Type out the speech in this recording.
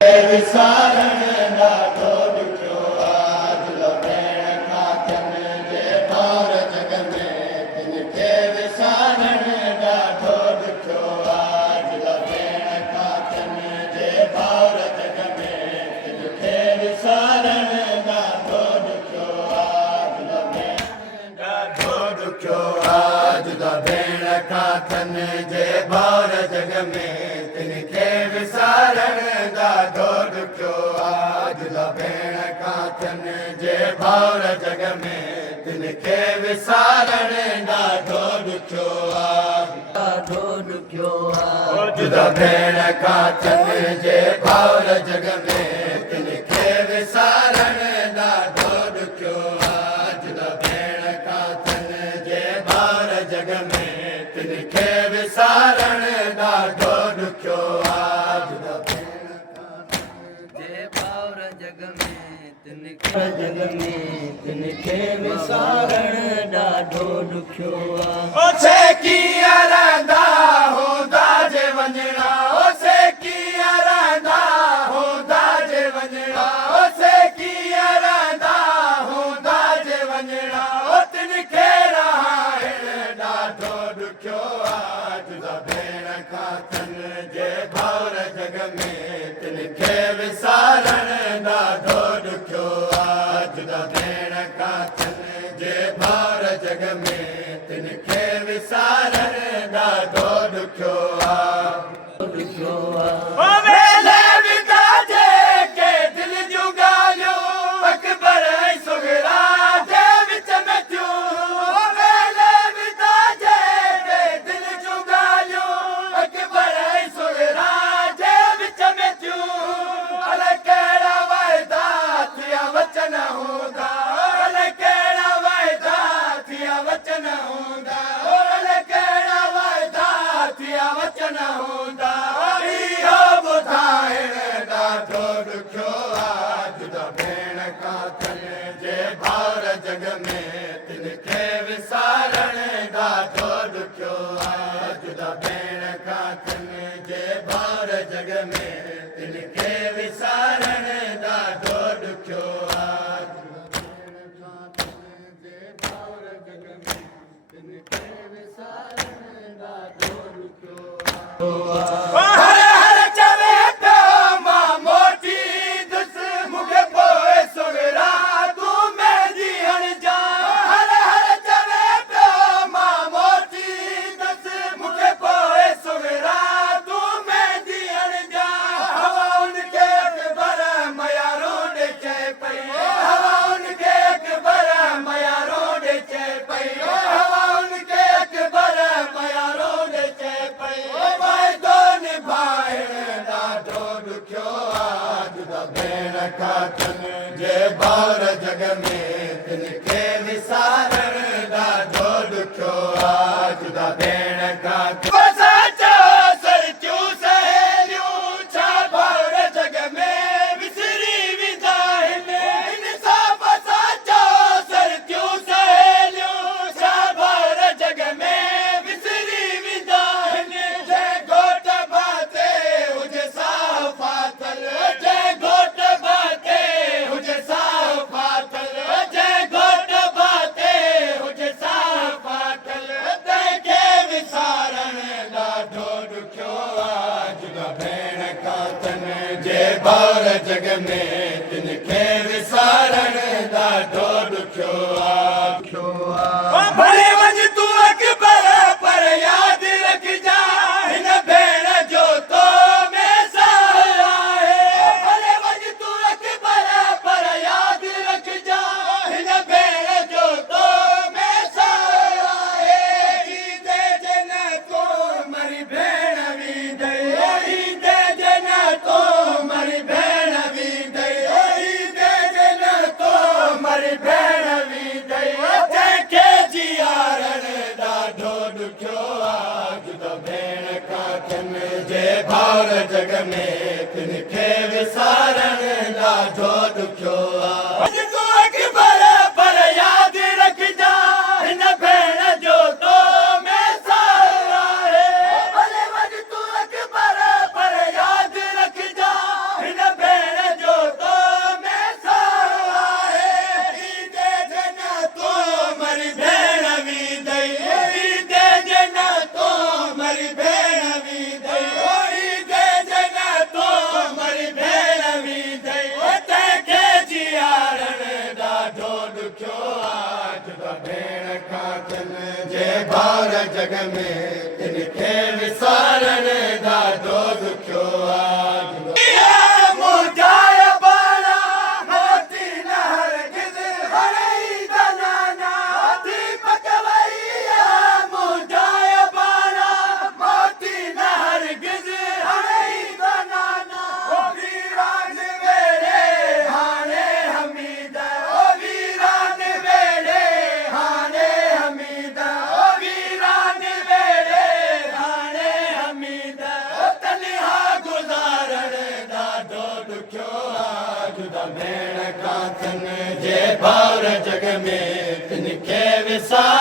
विसारण ॾाढो ॾुखियो आज भेण काथनि जे भाउर जग में तिन खे विसारण ॾाढो ॾुखियो आज भेण काथनि जे भाउर जग में तिन खे विसारण ॾाढो ॾुखियो आज ॾाढो ॾुखियो आज भेण काथनि जे भाउर जग में तिन खे विसारण ॾाढो ॾुखियो आज भेण काथनि जे भाउर जग में तिन खे विसारण ॾाढो ॾुखियो ॾाढो ॾुखियो आज भेण काथनि जे भाउर जग में तिन खे विसारण ॾाढो ॾुखियो आज भेण काथनि जे भाउर जग में तिन खे विसारण ॾाढो ॾुखियो आज जग में तिन खे विसारण ॾाढो ॾुखियो ओसे कीअं रहंदा हूंदा जे वञणा ओसे कीअं रहंदा हूंदा जे वञणा ओसे कीअं रहंदा हूंदा जे वञणा ओ तिन खे रहाइण ॾाढो ॾुखियो आज भेण काथनि जे भाउर जग में तिन खे विसारण ॾाढो ॾुखियो भेण काथनि जे भाउर जग में तिन खे विसारण ॾाढो ॾुखियो वेले विदा जेके दिलि जूं ॻाल्हियूं अकबर ऐं सुगरा जे विच में थियूं वेले विदा जेके दिलि जूं ॻाल्हियूं अकबर ऐं सुगरा जे विच में थियूं अलाए कहिड़ा वाइदा थिया वचन हूंदा अलाए कहिड़ा वाइदा थिया वचन हूंदा अलाए कहिड़ा वाइदा थिया वचन हूंदा इहो ॿुधाइण ॾाढो ॾुखियो आज भेण काथनि जे भाउर जग में तिन खे विसारण ॾाढो ॾुखियो आज भेण काथनि जे भाउर जग में तिन खे विसारण ॾाढो ॾुखियो हर हर चवे पियो मां मोटी दुस मूंखे पोइ सुगरा तूं मेहंदी हणजा हर हर चवे पियो मां मोटी दुस मूंखे पोइ सुगरा तूं मेहंदी हणजा हवाउनि खे अकबर मयारो ॾे चए पई हवाउनि खे अकबर मयारो ॾे चए पई हवाउनि खे अकबर मयारो ॾे चए पई ॾाढो ॾुखियो आज भेण काथनि जे भाउर जग में तिन खे विसारण ॾाढो ॾुखियो आज भेण काथनि सरतियूं सहेलियूं छा भाउर जग में विसरी वेंदा आहिनि इंसाफ़ सां चओ सरतियूं सहेलियूं छा भाउर जग में विसरी वेंदा आहिनि जंहिं घोट भाते हुजे साहु फाथल जंहिं घोट भाते हुजे साहु फाथल जंहिं घोट भाते हुजे साहु फाथल तंहिंखे विसारण ॾाढो ॾुखियो आज भेण काथनि जे भाउर जग में तिन खे विसारण ॾाढो ॾुखियो भले वञ तूं अकबर पर यादि रखजा हिन भेण जो तो में साह आहे भले वञ तूं अकबर पर यादि रखजा हिन भेण जो तो में साह आहे ईंदे जन तो मरी भेण वेंदई ईंदे जन तो मरी भेण वेंदई ईंदे जन तो मरी भेण वेंदई जंहिंखे जीआरण ॾाढो ॾुखियो आज भेण काथनि जे भाउर जग में तिन खे विसारण ॾाढो ॾुखियो तूं अकबर पर यादि रखजा हिन भेण जो तो में साह आहे भले वञ तूं अकबर पर यादि रखजा हिन ॾुखियो आहे जुदा भेण काथन जे भाउर जग में तिन खे विसार